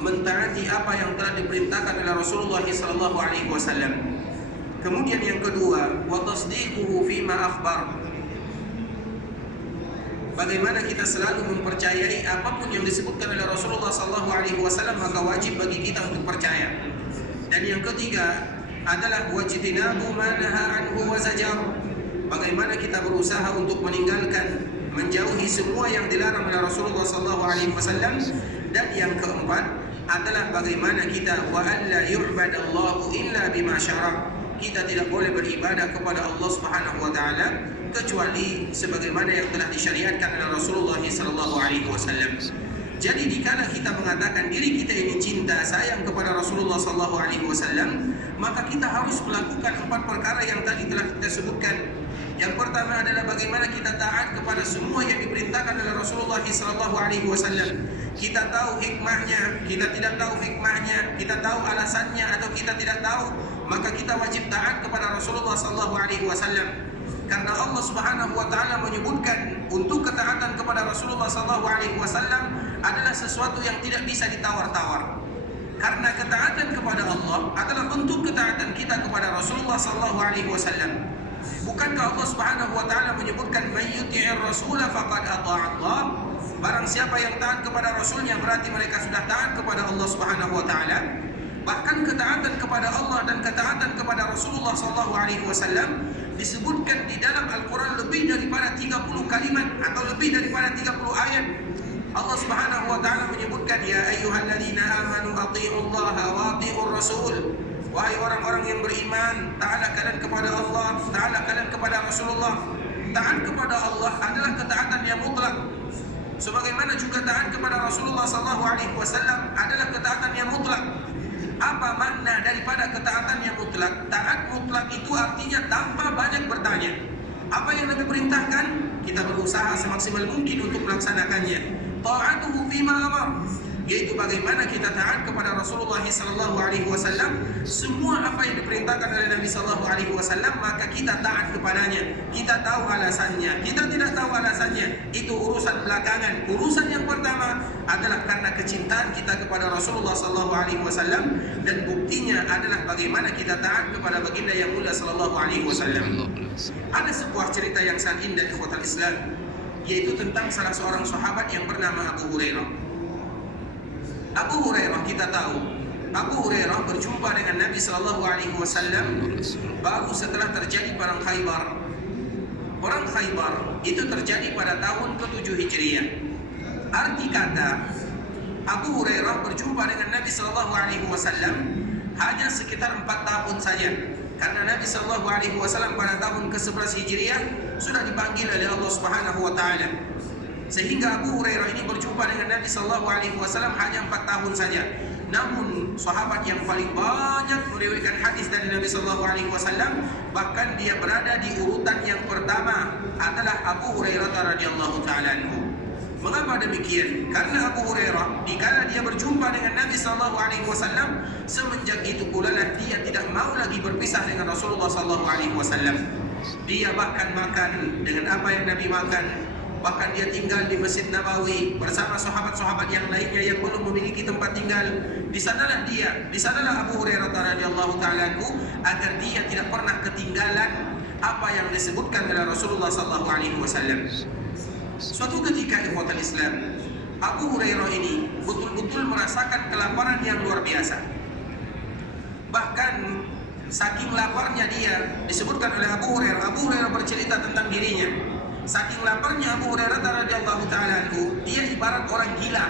mentaati apa yang telah diperintahkan oleh Rasulullah SAW. Kemudian yang kedua, wa tasdiquhu fima akhbar. Bagaimana kita selalu mempercayai apapun yang disebutkan oleh Rasulullah SAW, maka wajib bagi kita untuk percaya. Dan yang ketiga adalah wajtinabu ma naha anhu wa zajar. Bagaimana kita berusaha untuk meninggalkan, menjauhi semua yang dilarang oleh Rasulullah SAW. Dan yang keempat adalah bagaimana kita wa alla yu'badallahu illa bima syara'. Kita tidak boleh beribadah kepada Allah Subhanahu wa taala kecuali sebagaimana yang telah disyariatkan oleh Rasulullah SAW. Jadi dikala kita mengatakan diri kita ini cinta, sayang kepada Rasulullah SAW, maka kita harus melakukan 4 perkara yang tadi telah kita sebutkan. Yang pertama adalah bagaimana kita taat kepada semua yang diperintahkan oleh Rasulullah SAW. Kita tahu hikmahnya, kita tidak tahu hikmahnya, kita tahu alasannya atau kita tidak tahu, maka kita wajib taat kepada Rasulullah SAW. Karena Allah Subhanahu wa taala menyebutkan untuk ketaatan kepada Rasulullah SAW adalah sesuatu yang tidak bisa ditawar-tawar. Karena ketaatan kepada Allah adalah bentuk ketaatan kita kepada Rasulullah SAW. Bukankah Allah Subhanahu wa taala menyebutkan may yuti'ir rasula faqad ata'a Allah? Barang siapa yang taat kepada Rasulnya berarti mereka sudah taat kepada Allah Subhanahu wa taala. Bahkan ketaatan kepada Allah dan ketaatan kepada Rasulullah SAW disebutkan di dalam Al-Quran lebih daripada 30 kalimat atau lebih daripada 30 ayat. Allah Subhanahu wa taala menyebutkan ya ayyuhalladzina amanu athi'ullaha wa athi'ur rasul. Wahai orang-orang yang beriman, taatlah kalian kepada Allah, taatlah kalian kepada Rasulullah. Taat kepada Allah adalah ketaatan yang mutlak. Sebagaimana juga taat kepada Rasulullah SAW adalah ketaatan yang mutlak. Apa makna daripada ketaatan yang mutlak? Taat mutlak itu artinya tanpa banyak bertanya. Apa yang Nabi perintahkan, kita berusaha semaksimal mungkin untuk melaksanakannya. Ta'atuhu fima amar, yaitu bagaimana kita taat kepada Rasulullah SAW. Semua apa yang diperintahkan oleh Nabi SAW, maka kita taat kepadanya. Kita tahu alasannya, kita tidak tahu alasannya, itu urusan belakangan. Urusan yang pertama adalah karena kecintaan kita kepada Rasulullah SAW, dan buktinya adalah bagaimana kita taat kepada baginda yang mulia SAW. Ada sebuah cerita yang sangat indah ikhwatal Islam, yaitu tentang salah seorang sahabat yang bernama Abu Hurairah. Abu Hurairah kita tahu, Abu Hurairah berjumpa dengan Nabi SAW baru setelah terjadi perang Khaybar. Perang Khaybar itu terjadi pada tahun ke-7 Hijriah. Arti kata Abu Hurairah berjumpa dengan Nabi SAW hanya sekitar 4 tahun saja. Karena Nabi SAW pada tahun ke-11 Hijriah sudah dipanggil oleh Allah Subhanahu wa taala. Sehingga Abu Hurairah ini berjumpa dengan Nabi SAW hanya 4 tahun saja. Namun sahabat yang paling banyak meriwayatkan hadis dari Nabi SAW, bahkan dia berada di urutan yang pertama adalah Abu Hurairah radhiyallahu taala anhu. Mengapa demikian? Karena Abu Hurairah dikala dia berjumpa dengan Nabi SAW, semenjak itu pula lah dia tidak mau lagi berpisah dengan Rasulullah SAW. Dia bahkan makan dengan apa yang Nabi makan. Bahkan dia tinggal di Masjid Nabawi bersama sahabat-sahabat yang lainnya yang belum memiliki tempat tinggal. Di sanalah Abu Hurairah radhiyallahu taala anhu, agar dia tidak pernah ketinggalan apa yang disebutkan oleh Rasulullah SAW. Suatu ketika ikhwatal Islam, Abu Hurairah ini betul-betul merasakan kelaparan yang luar biasa. Bahkan saking laparnya dia, disebutkan oleh Abu Hurairah bercerita tentang dirinya. Saking laparnya Abu Hurairah radhiyallahu taala anhu, dia ibarat orang gila.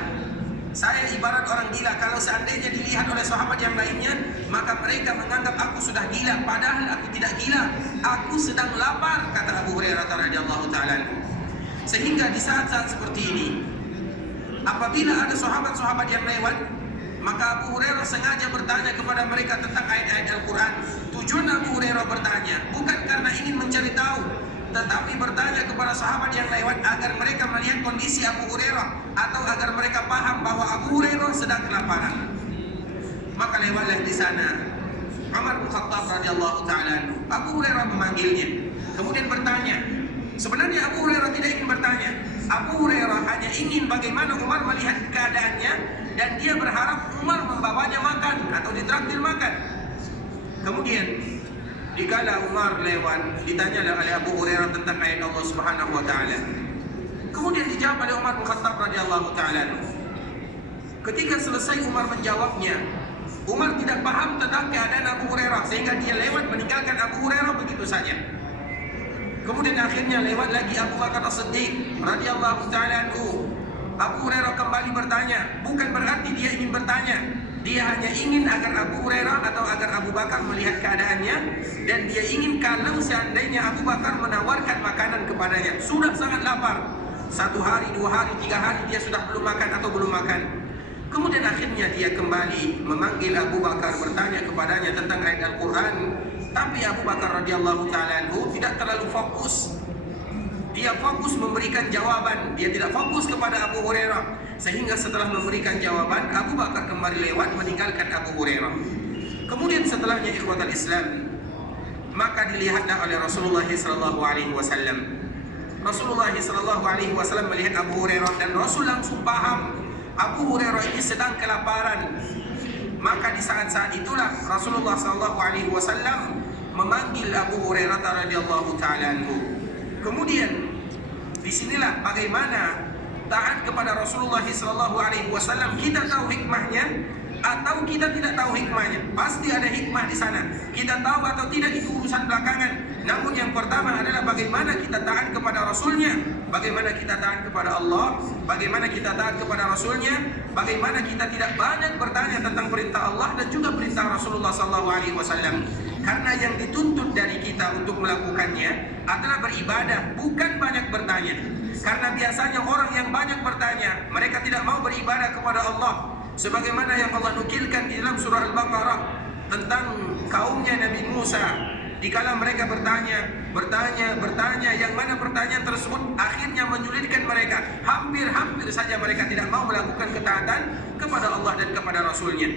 Saya ibarat orang gila. Kalau seandainya dilihat oleh sahabat yang lainnya, maka mereka menganggap aku sudah gila, padahal aku tidak gila. Aku sedang lapar, kata Abu Hurairah radhiyallahu taala anhu. Sehingga di saat-saat seperti ini, apabila ada sahabat-sahabat yang lewat, maka Abu Hurairah sengaja bertanya kepada mereka tentang ayat-ayat Al-Quran. Tujuan Abu Hurairah bertanya bukan karena ingin mencari tahu, tetapi bertanya kepada sahabat yang lewat agar mereka melihat kondisi Abu Hurairah, atau agar mereka paham bahwa Abu Hurairah sedang kelaparan. Maka lewatlah di sana Umar bin Khattab radhiyallahu taala anhu. Abu Hurairah memanggilnya, kemudian bertanya. Sebenarnya Abu Hurairah tidak ingin bertanya. Abu Hurairah hanya ingin bagaimana Umar melihat keadaannya dan dia berharap Umar membawanya makan atau ditraktir makan. Kemudian dikala Umar lewat, ditanya oleh Abu Hurairah tentang ayat Allah Subhanahu wa taala. Kemudian dijawab oleh Umar bin Khattab radhiyallahu taala. Ketika selesai Umar menjawabnya, Umar tidak paham tentang keadaan Abu Hurairah sehingga dia lewat meninggalkan Abu Hurairah begitu saja. Kemudian akhirnya lewat lagi Abu Bakar As-Siddiq radhiyallahu taala anhu. Abu Hurairah kembali bertanya, bukan berarti dia ingin bertanya. Dia hanya ingin agar Abu Hurairah atau agar Abu Bakar melihat keadaannya, dan dia ingin kalau seandainya Abu Bakar menawarkan makanan kepadanya, sudah sangat lapar, 1 hari, 2 hari, 3 hari dia sudah belum makan atau belum makan. Kemudian akhirnya dia kembali memanggil Abu Bakar, bertanya kepadanya tentang ayat Al-Quran. Tapi Abu Bakar radhiyallahu ta'ala anhu tidak terlalu fokus. Dia fokus memberikan jawaban, dia tidak fokus kepada Abu Hurairah. Sehingga setelah memberikan jawaban, Abu Bakar kembali lewat meninggalkan Abu Hurairah. Kemudian setelahnya ikhwatal Islam, maka dilihatlah oleh Rasulullah sallallahu alaihi wasallam. Rasulullah sallallahu alaihi wasallam melihat Abu Hurairah dan Rasul langsung paham Abu Hurairah ini sedang kelaparan. Maka di saat-saat itulah Rasulullah sallallahu alaihi wasallam memanggil Abu Hurairah radhiyallahu ta'ala anhu. Kemudian disinilah bagaimana taat kepada Rasulullah sallallahu alaihi wasallam. Kita tahu hikmahnya atau kita tidak tahu hikmahnya, pasti ada hikmah di sana. Kita tahu atau tidak itu urusan belakangan. Namun yang pertama adalah bagaimana kita taat kepada Rasulnya, bagaimana kita taat kepada Allah, bagaimana kita taat kepada Rasulnya, bagaimana kita tidak banyak bertanya tentang perintah Allah dan juga perintah Rasulullah sallallahu alaihi wasallam. Karena yang dituntut dari kita untuk melakukannya adalah beribadah, bukan banyak bertanya. Karena biasanya orang yang banyak bertanya, mereka tidak mau beribadah kepada Allah. Sebagaimana yang Allah nukilkan di dalam surah Al-Baqarah tentang kaumnya Nabi Musa. Dikala mereka bertanya, yang mana pertanyaan tersebut akhirnya menyulitkan mereka. Hampir saja mereka tidak mau melakukan ketaatan kepada Allah dan kepada Rasulnya.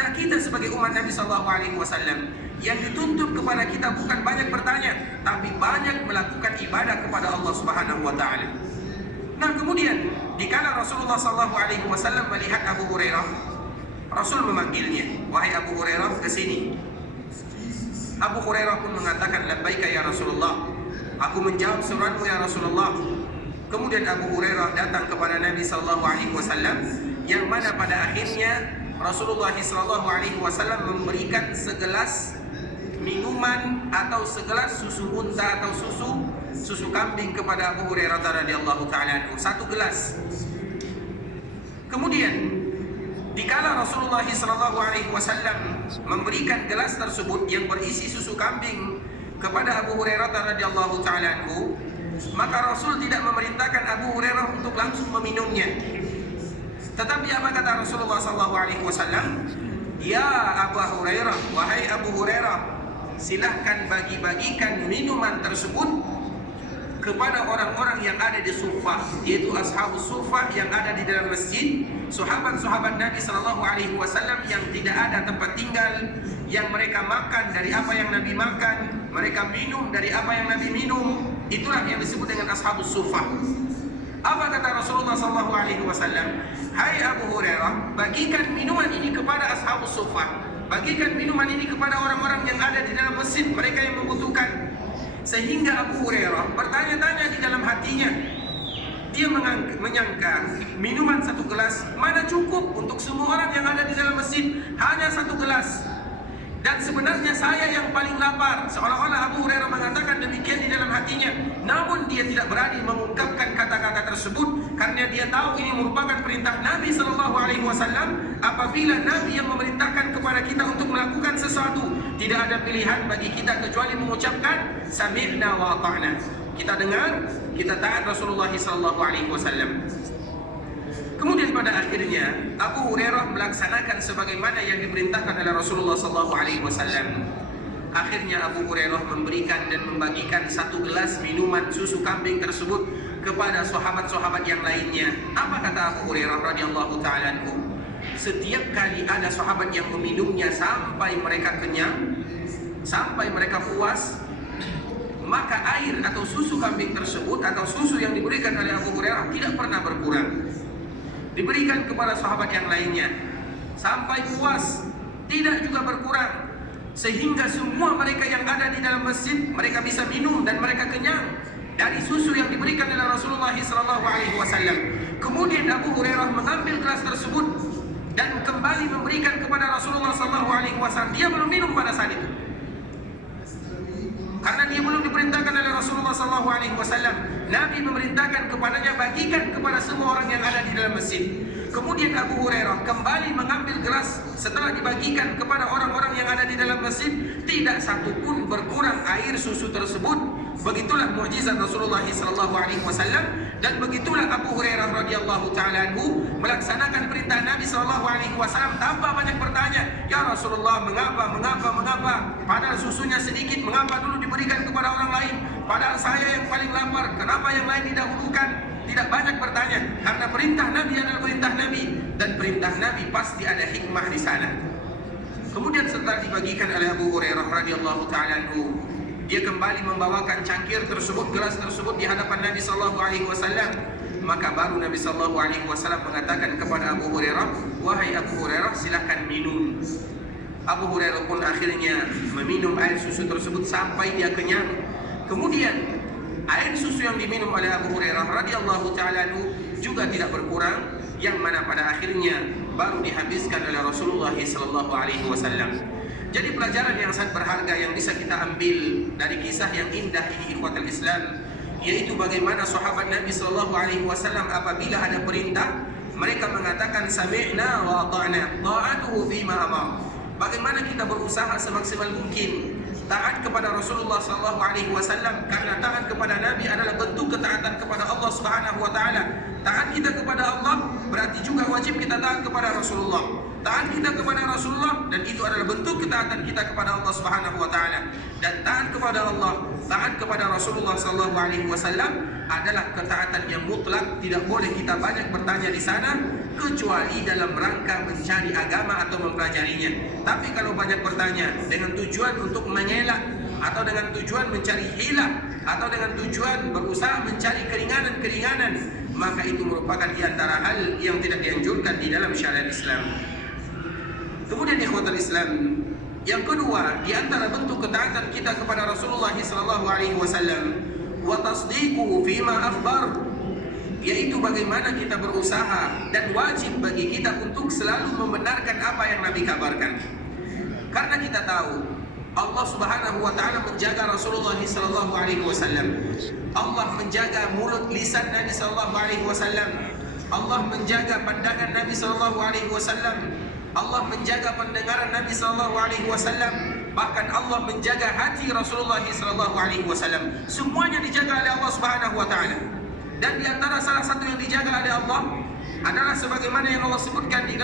Nah, kita sebagai umat Nabi SAW, yang dituntut kepada kita bukan banyak bertanya, tapi banyak melakukan ibadah kepada Allah Subhanahu wa taala. Nah, kemudian dikala Rasulullah SAW melihat Abu Hurairah, Rasul memanggilnya, "Wahai Abu Hurairah, ke sini." Abu Hurairah pun mengatakan, "Labbaika ya Rasulullah." Aku menjawab, "Suratmu ya Rasulullah." Kemudian Abu Hurairah datang kepada Nabi SAW, yang mana pada akhirnya Rasulullah SAW memberikan segelas minuman atau segelas susu unta atau susu kambing kepada Abu Hurairah radhiyallahu ta'ala anhu, 1 gelas. Kemudian dikala Rasulullah SAW memberikan gelas tersebut yang berisi susu kambing kepada Abu Hurairah radhiyallahu ta'ala anhu, maka Rasul tidak memerintahkan Abu Hurairah untuk langsung meminumnya. Tetapi apa kata Rasulullah SAW? "Ya Abu Hurairah, wahai Abu Hurairah, silahkan bagi-bagikan minuman tersebut kepada orang-orang yang ada di Suffah," yaitu ashabus Suffah yang ada di dalam masjid, sahabat-sahabat Nabi SAW yang tidak ada tempat tinggal, yang mereka makan dari apa yang Nabi makan, mereka minum dari apa yang Nabi minum. Itulah yang disebut dengan ashabus Suffah. Apa kata Rasulullah SAW? "Hai Abu Hurairah, bagikan minuman ini kepada ashabus Suffah, bagikan minuman ini kepada orang-orang yang ada di dalam masjid, mereka yang membutuhkan." Sehingga Abu Hurairah bertanya-tanya di dalam hatinya. Dia menyangka minuman 1 gelas mana cukup untuk semua orang yang ada di dalam masjid, hanya 1 gelas. Dan sebenarnya saya yang paling lapar. Seolah-olah Abu Hurairah mengatakan demikian di dalam hatinya. Namun dia tidak berani mengungkapkan kata-kata tersebut karena dia tahu ini merupakan perintah Nabi SAW. Apabila Nabi yang memerintahkan kepada kita untuk melakukan sesuatu, tidak ada pilihan bagi kita kecuali mengucapkan sami'na wa ata'na. Kita dengar, kita taat Rasulullah SAW. Kemudian pada akhirnya Abu Hurairah melaksanakan sebagaimana yang diperintahkan oleh Rasulullah SAW. Akhirnya Abu Hurairah memberikan dan membagikan 1 gelas minuman susu kambing tersebut kepada sahabat-sahabat yang lainnya. Apa kata Abu Hurairah radhiyallahu ta'ala anhu? Setiap kali ada sahabat yang meminumnya sampai mereka kenyang, sampai mereka puas, maka air atau susu kambing tersebut atau susu yang diberikan oleh Abu Hurairah tidak pernah berkurang. diberikan kepada sahabat yang lainnya sampai puas, tidak juga berkurang, sehingga semua mereka yang ada di dalam masjid mereka bisa minum dan mereka kenyang dari susu yang diberikan oleh Rasulullah SAW. Kemudian Abu Hurairah mengambil gelas tersebut dan kembali memberikan kepada Rasulullah SAW. Dia belum minum pada saat itu, karena dia belum diperintahkan oleh Rasulullah SAW. Nabi memerintahkan kepadanya, bagikan kepada semua orang yang ada di dalam masjid. Kemudian Abu Hurairah kembali mengambil gelas setelah dibagikan kepada orang-orang yang ada di dalam masjid. Tidak satu pun berkurang air susu tersebut. Begitulah mukjizat Rasulullah SAW, dan begitulah Abu Hurairah radhiyallahu taala anhu melaksanakan perintah Nabi SAW tanpa banyak bertanya, ya Rasulullah, mengapa? Padahal susunya sedikit, mengapa dulu diberikan kepada orang lain? Padahal saya yang paling lapar, kenapa yang lain didahulukan? Tidak banyak bertanya, karena perintah Nabi adalah perintah Nabi, dan perintah Nabi pasti ada hikmah di sana. Kemudian setelah dibagikan oleh Abu Hurairah radhiyallahu taala anhu, dia kembali membawakan cangkir tersebut, gelas tersebut di hadapan Nabi SAW. Maka baru Nabi SAW mengatakan kepada Abu Hurairah, wahai Abu Hurairah, silakan minum. Abu Hurairah pun akhirnya meminum air susu tersebut sampai dia kenyang. Kemudian air susu yang diminum oleh Abu Hurairah radhiyallahu taala anhu juga tidak berkurang, yang mana pada akhirnya baru dihabiskan oleh Rasulullah SAW. Jadi pelajaran yang sangat berharga yang bisa kita ambil dari kisah yang indah ini, ikhwatul Islam, yaitu bagaimana sahabat Nabi SAW apabila ada perintah mereka mengatakan sami'na wa ata'na, ta'atuhu fima amar. Bagaimana kita berusaha semaksimal mungkin taat kepada Rasulullah SAW, karena taat kepada Nabi adalah bentuk ketaatan kepada Allah Subhanahu wa taala. Taat kita kepada Allah berarti juga wajib kita taat kepada Rasulullah. Taat kita kepada Rasulullah, dan itu adalah bentuk ketaatan kita kepada Allah Subhanahu wa taala. Dan taat kepada Allah, taat kepada Rasulullah SAW adalah ketaatan yang mutlak. Tidak boleh kita banyak bertanya di sana kecuali dalam rangka mencari agama atau mempelajarinya. Tapi kalau banyak bertanya dengan tujuan untuk mengelak, atau dengan tujuan mencari hilah, atau dengan tujuan berusaha mencari keringanan-keringanan, maka itu merupakan di antara hal yang tidak dianjurkan di dalam syariat Islam. Kemudian ikhwatul Islam, yang kedua di antara bentuk ketaatan kita kepada Rasulullah SAW, wa tasdiquhu fima akhbar, yaitu bagaimana kita berusaha dan wajib bagi kita untuk selalu membenarkan apa yang Nabi kabarkan. Karena kita tahu Allah Subhanahu wa taala menjaga Rasulullah SAW. Allah menjaga mulut lisan Nabi SAW. Allah menjaga pandangan Nabi SAW. Allah menjaga pendengaran Nabi SAW. Bahkan Allah menjaga hati Rasulullah SAW. Semuanya dijaga oleh Allah Subhanahu wa taala. Dan di antara salah satu yang dijaga oleh Allah adalah sebagaimana yang Allah sebutkan di